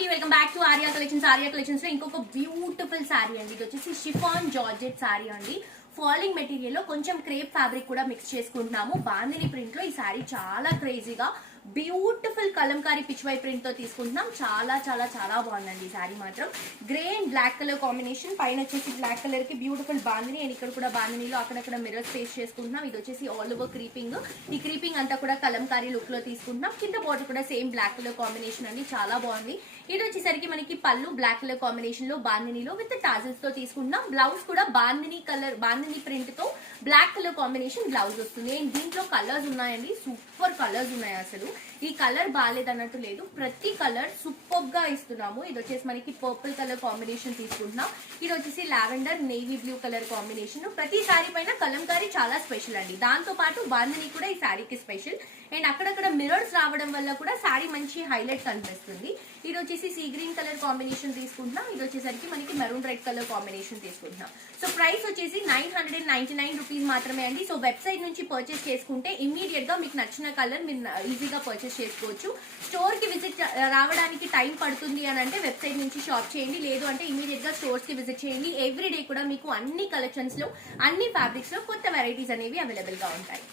అండి, welcome back to Arya collections. Arya collections లో ఇంకొక బ్యూటిఫుల్ శారీ అండి. ఇది వచ్చేసి షిఫాన్ జార్జెట్ శారీ అండి. ఫాలింగ్ మెటీరియల్ లో కొంచెం క్రేప్ ఫ్యాబ్రిక్ కూడా మిక్స్ చేసుకుంటున్నాము. బాందిని ప్రింట్ లో ఈ శారీ చాలా క్రేజీగా బ్యూటిఫుల్ కలంకారీ పిచ్వై ప్రింట్ తో తీసుకుంటున్నాం. చాలా చాలా చాలా బాగుందండి ఈ శారీ మాత్రం. Grey and black colour combination, పైన వచ్చేసి బ్లాక్ కలర్ కి బ్యూటిఫుల్ బాందిని అండ్ ఇక్కడ కూడా బాందినిలో అక్కడక్కడ మిర్రర్స్ పేస్ట్ చేసుకుంటున్నాం. ఇది వచ్చేసి ఆల్ ఓవర్ క్రీపింగ్. ఈ క్రీపింగ్ అంతా కూడా కలంకారీ లుక్ లో తీసుకుంటున్నాం. కింద బోర్డర్ కూడా సేమ్ బ్లాక్ కలర్ కాంబినేషన్ అండి, చాలా బాగుంది. ఇది వచ్చేసరికి మనకి పళ్ళు బ్లాక్ కలర్ కాంబినేషన్ లో బాందినిలో విత్ టాజిల్స్ తో తీసుకుంటున్నాం. బ్లౌజ్ కూడా బాందిని ప్రింట్ తో బ్లాక్ కలర్ కాంబినేషన్ బ్లౌజ్ వస్తుంది. అండ్ దీంట్లో కలర్స్ ఉన్నాయండి, సూపర్ కలర్స్ ఉన్నాయి. అసలు ఈ కలర్ బాగాలేదు అన్నట్టు లేదు, ప్రతి కలర్ సూపర్ గా ఇస్తున్నాము. ఇది వచ్చేసి మనకి పర్పుల్ కలర్ కాంబినేషన్ తీసుకుంటున్నాం. ఇది వచ్చేసి lavender navy blue colour combination. ప్రతి శారీ పైన కలంకారీ చాలా స్పెషల్ అండి. దాంతో పాటు బాందిని కూడా ఈ శారీకి స్పెషల్. అండ్ అక్కడక్కడ మిర్రర్స్ రావడం వల్ల కూడా శారీ మంచి హైలైట్ కనిపిస్తుంది. ఇది వచ్చేసి సీ గ్రీన్ కలర్ కాంబినేషన్ తీసుకుంటున్నాం. ఇది వచ్చేసరికి మనకి మెరూన్ రెడ్ కలర్ కాంబినేషన్ తీసుకుంటున్నాం. సో ప్రైస్ వచ్చేసి 999 రూపీస్ మాత్రమే అండి. సో వెబ్సైట్ నుంచి పర్చేస్ చేసుకుంటే ఇమీడియట్ గా మీకు నచ్చిన కలర్ మీరు ఈజీగా పర్చేస్ చేసుకోవచ్చు. స్టోర్ కి విజిట్ రావడానికి టైం పడుతుంది అని అంటే వెబ్సైట్ నుంచి షాప్ చేయండి, లేదు అంటే ఇమీడియట్ గా స్టోర్స్ కి విజిట్ చేయండి. ఎవ్రీ డే కూడా మీకు అన్ని కలెక్షన్స్ లో అన్ని ఫ్యాబ్రిక్స్ లో కొత్త వెరైటీస్ అనేవి అవైలబుల్ గా ఉంటాయి.